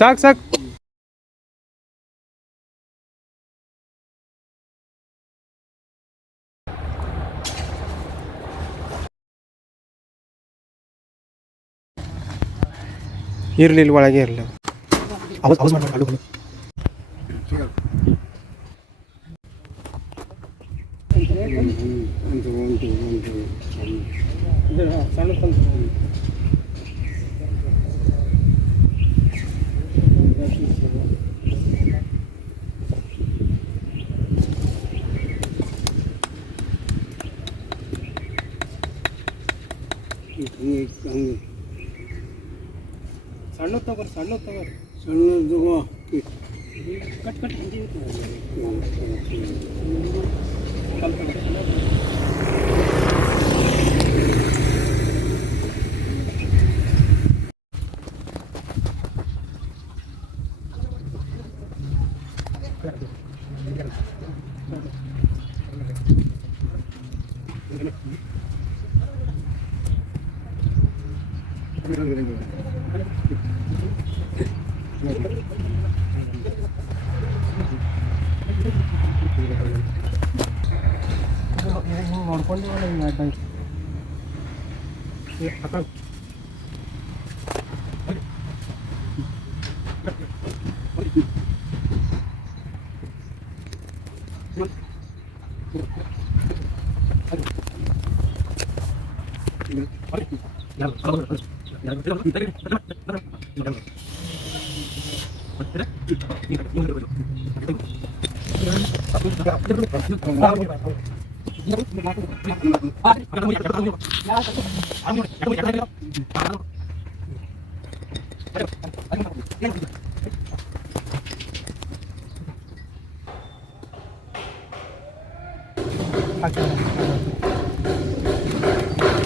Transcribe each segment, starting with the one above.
ಸಾಕು ಸಾಕು. ಇರಲಿ ಇಲ್ಲಿ ಒಳಗೆ ಇರಲಿ. ಅವಾಜ್ ಮಾಡಿ ಸಣ್ಣ ತಗೋರಿ ಸಣ್ಣ ತಗೋ ಕಟ್ ಕಟ್ ನೋಡ್ಕೊಂಡು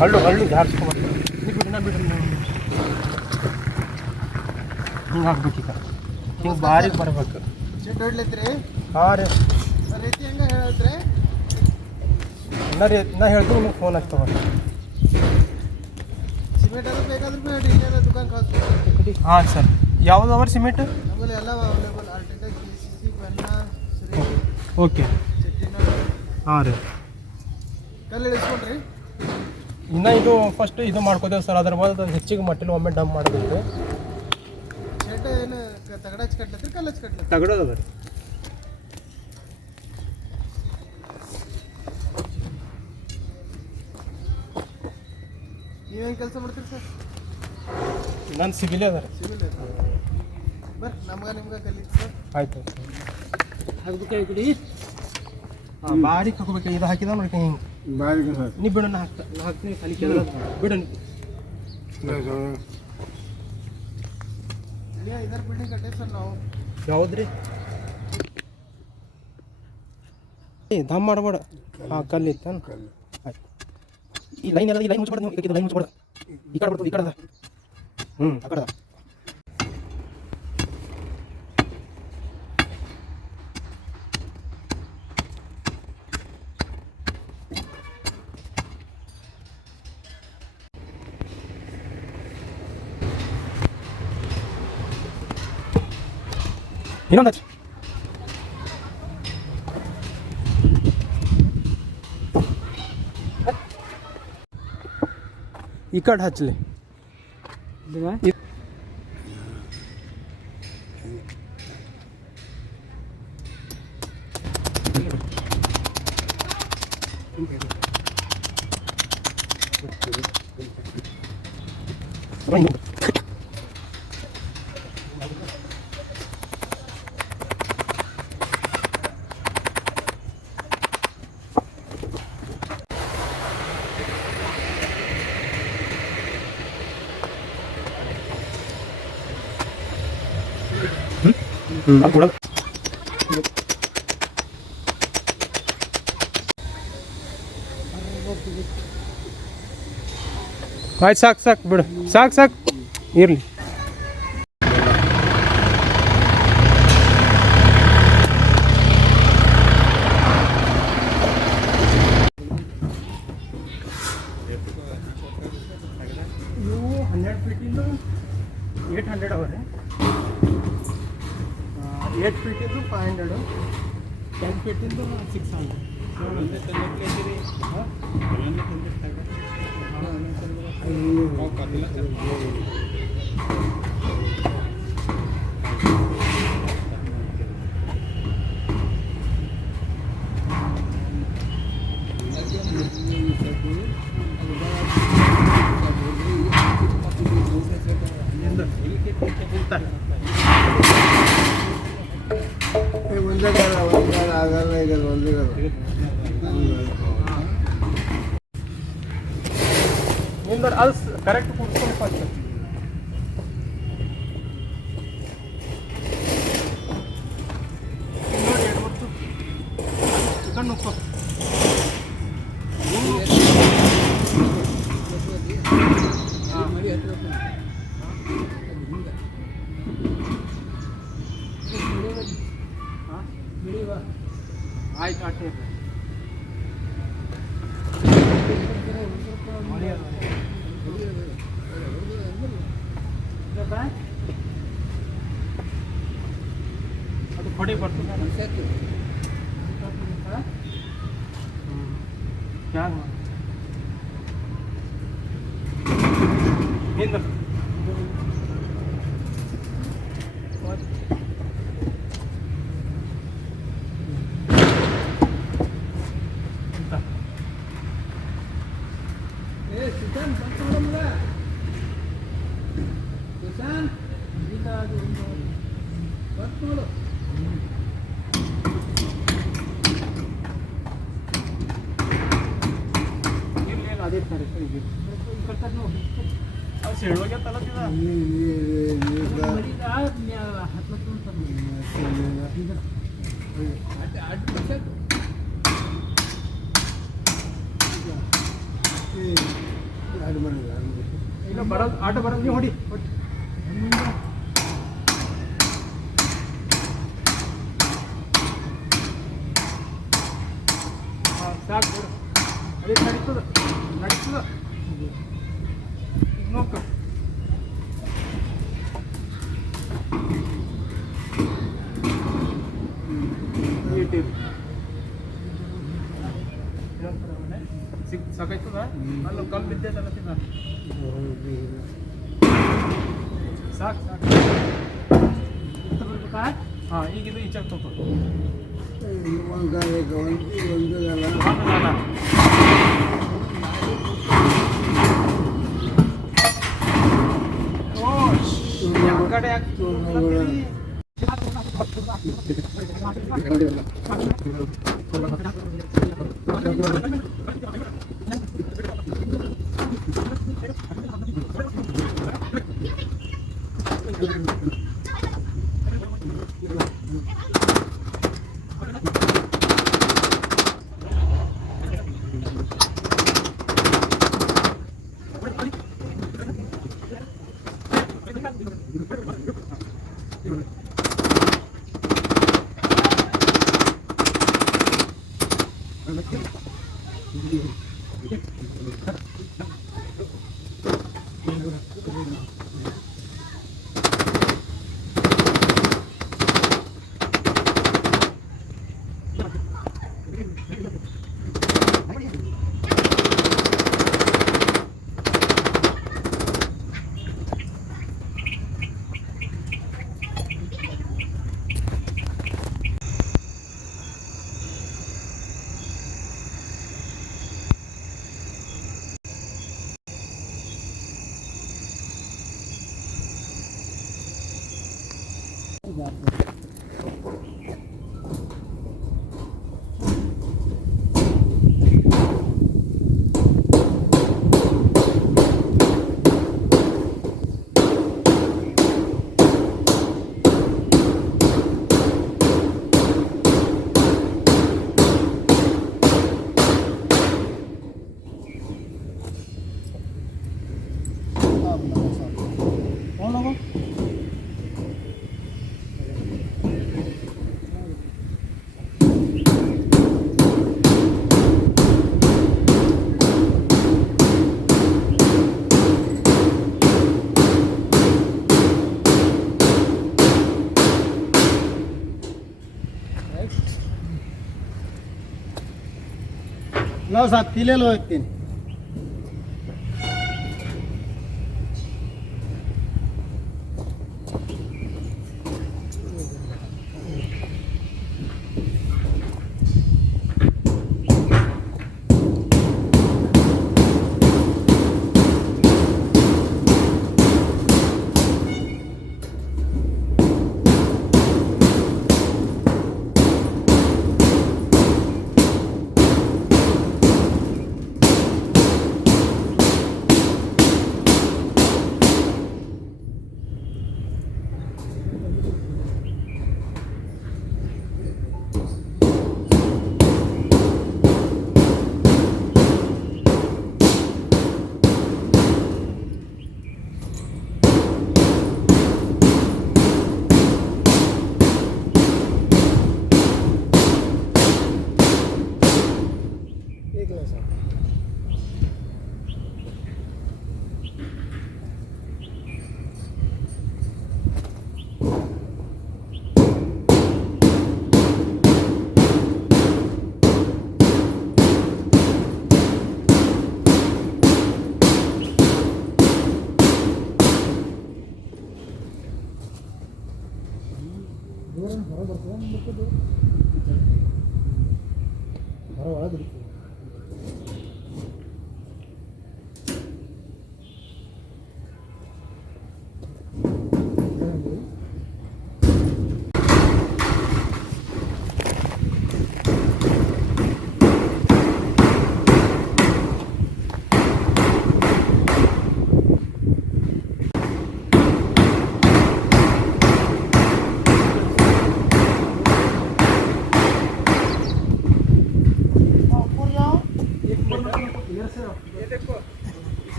ಹಳ್ಳು ಹಳ್ಳು ಜಾರಿಸ್ಕೊಂಡು ಹಿಂಗೆ ಹಾಕ್ಬೇಕೀಗ. ಹಿಂಗೆ ಬಾರಿಗೆ ಬರ್ಬೇಕು. ಹಾಂ ರೀ ನಾ ಹೇಳ್ತೀನಿ ನಿಮ್ಗೆ ಫೋನ್ ಹಚ್ತವ. ಹಾಂ ಸರ್ ಯಾವ್ದು ಅವ್ರ ಸಿಮೆಂಟ್? ಓಕೆ ಹಾಂ ರೀ. ಇನ್ನು ಇದು ಫಸ್ಟ್ ಇದು ಮಾಡ್ಕೋತೇವೆ ಸರ್. ಅದ್ರ बाद ಹೆಚ್ಚಿಗೆ ಮಟ್ಟಿಲ್ಲ ಒಮ್ಮೆ ಡಂಪ್ ಮಾಡೋದೈತೆ. ತಗಡೋದ ರೀ. ನೀವೇನು ಕೆಲಸ ಮಾಡ್ತೀರಿ ಸರ್? ನಾನು ಸಿವಿಲ್ ಅದ ರೀ. ಸಿವಿಲ್ ಬರ್ರಿ ನಿಮ್ಗೆ ಕಲೀರಿ ಸರ್. ಆಯ್ತು ಹಾಕ್ಬೇಕು ಈ ಕಡೆ. ಹಾಂ ಬಾರಿಗೆ ಹಾಕೋಬೇಕು. ಇದು ಹಾಕಿದ ನೋಡಿ ಹಿಂಗೆ ಬಾರಿಗೆ ಸರ್. ನೀವು ಬಿಡು, ನಾ ಹಾಕ್ತೀನಿ ಖಾಲಿ ಕೇಳ ಬಿಡು. ಇದರ ಬಿಲ್ಡಿಂಗ್ ಕಟ್ಟೆ ಸರ್ ನಾವು. ಯಾವ್ದು ರೀ? ದಮ್ ಮಾಡಬೇಡ. ಹಾಂ ಕಲ್ಲಿತ್ತು ಆಯ್ತು. ಈ ಲೈನ್ ಎಲ್ಲ ಈ ಲೈನ್ ಮುಚ್ಚಿಬಿಡ. ನೀವು ಇದಕ್ಕೆ ಲೈನ್ ಮುಚ್ಚಿಬಿಡ. ಈ ಕಡೆ ಬಿಡ್ತು ಈ ಕಡೆದ. ಆ ಕಡೆದ ಇನ್ನೊಂದು ಹಚ್ಚಿ. ಈ ಕಡೆ ಹಚ್ಚಲಿ. ಆಯ್ತು ಸಾಕು ಸಾಕು ಬಿಡು. ಸಾಕು ಇರಲಿ. ಇವು 12 ಫೀಟಿಂದು 800 ಅವ ರೀ. 8 feet into 500, 10 feet into 600. ಒಂದೇ ಆಗಲ್ಲ ಈಗ ಒಂದೇ ನಿಂದರ್ ಅದು ಕರೆಕ್ಟ್ ಕೂಡ್ಸ್ಕೊಂಡು ಫಸ್ಟ್ ನೋಡಿ ಎರಡು ವರ್ಷ ಚಿಕನ್ ಉಪ್ಪು ಆಯ್ತು ಅಷ್ಟೇ ಅದು ಕೊಡಿ ಬರ್ತದೆ ಹ್ಯಾಂಗ ಹಿಂದೆ ಅದೇ ಸರಿ शेळवाग्या त्याला तिला ಬರೋದು ಆಟ ಬರೋದು ನೀವು ಹೊಡಿ ಸಾಕು ಅದೇ ನಡೀತದ ನಡೀತದ ನೋಕ ಸಾಕಾಯ್ತದ ಅಲ್ಲ ಕಲ್ಲು ಬಿದ್ದೈತಲ್ಲ ತಿನ್ನ ಸಾಕು ಸಾಕು ಬರ್ಬೇಕಾ ಹಾಂ ಈಗ ಇದು ಈಚಾಗ ತಗೋ ಕಡೆ लाव सात तिलेलो आहेत तीन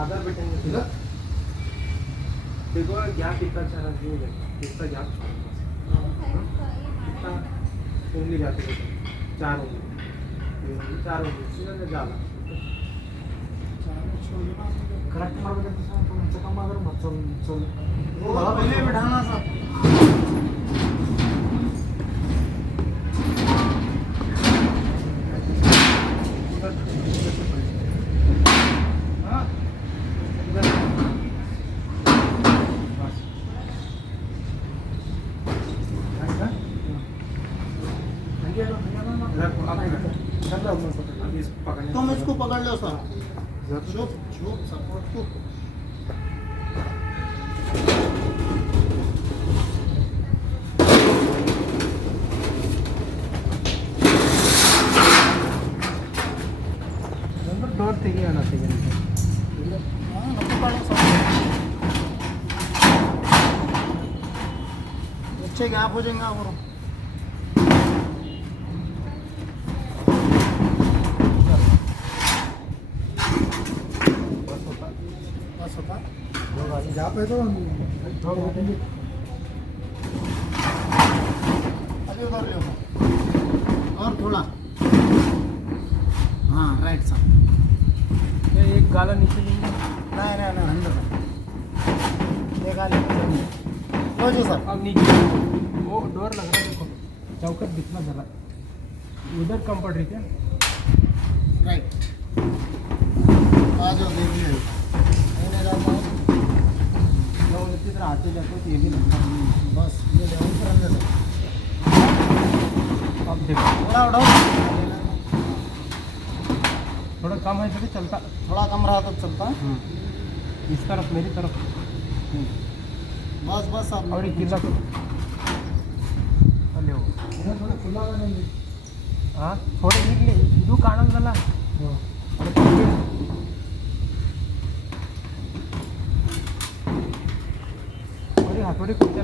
आधार भेटेंगे देखो गैप इतना अच्छा नहीं है इतना गैप इतना ओनली गैप है 4 होंगे 4 होंगे सीधा जाला करेक्ट मारबेकಂತ ಸರ್ तुमचं काम आगर मत चल वो पहले बिठाना सर तुम इसको पकड़ लो सर झोप झोप सपोर्ट को नंबर डोर तेगी आना चाहिए हां नंबर पकड़ो सर अच्छे गैप हो जाएगा और यहाँ पे तो अभी उधर ले और थोड़ा हाँ राइट सर एक गाला नीचे लेंगे नहीं अंदर ये गाली हो जी सर अब नीचे वो डोर लग रहा है देखो चौकट दिखना जरा उधर कम पड़ रही क्या राइट जातो ये भी लगता है। बस ये लेवल पर अंदर अब देखो थोड़ा उठाओ, थोड़ा कम है तो भी चलता। थोड़ा कम रहा तो चलता है। इस तरफ मेरी तरफ बस बस आप और एक किला तो अले हो थोड़ा खुला नहीं। हाँ थोड़े इडली ಇದು ಕಾಣಲ್ಲ अरे हातोडी कुठे